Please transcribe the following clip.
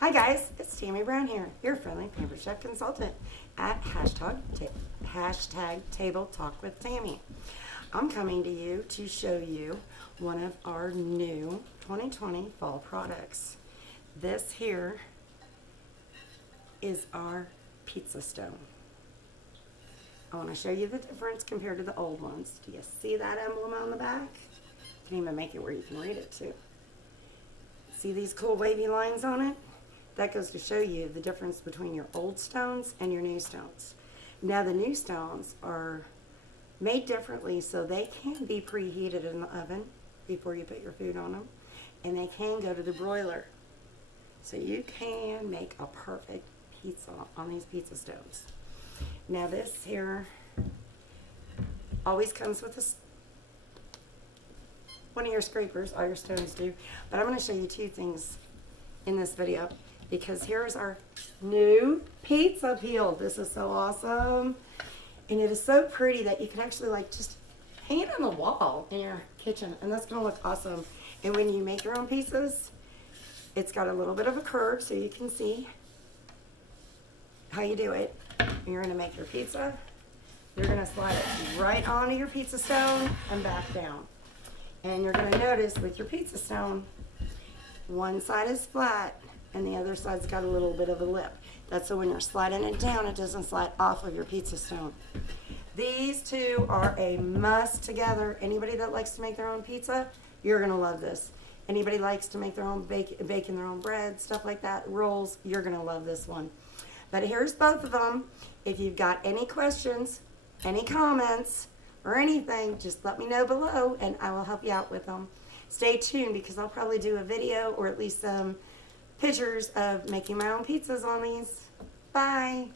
Hi guys, it's Tammy Brown here, your friendly Pampered Chef consultant at hashtag Table Talk with Tammy. I'm coming to you to show you one of our new 2020 fall products. This here is our pizza stone. I want to show you the difference compared to the old ones. Do you see that emblem on the back? You can even make it where you can read it too. See these cool wavy lines on it? That goes to show you the difference between your old stones and your new stones. Now the new stones are made differently so they can be preheated in the oven before you put your food on them, and they can go to the broiler. So you can make a perfect pizza on these pizza stones. Now this here always comes with one of your scrapers, all your stones do, but I'm going to show you two things in this video, because here's our new pizza peel. This is so awesome, and it is so pretty that you can actually like just hang it on the wall in your kitchen, and that's going to look awesome. And when you make your own pizzas, it's got a little bit of a curve so you can see how you do it. You're going to make your pizza, you're going to slide it right onto your pizza stone and back down. And you're going to notice with your pizza stone, one side is flat and the other side's got a little bit of a lip. That's so when you're sliding it down, it doesn't slide off of your pizza stone. These two are a must together. Anybody that likes to make their own pizza, you're going to love this. Anybody likes to make their own baking their own bread, stuff like that, rolls, you're going to love this one. But here's both of them. If you've got any questions, any comments, or anything, just let me know below and I will help you out with them. Stay tuned because I'll probably do a video or at least some pictures of making my own pizzas on these. Bye.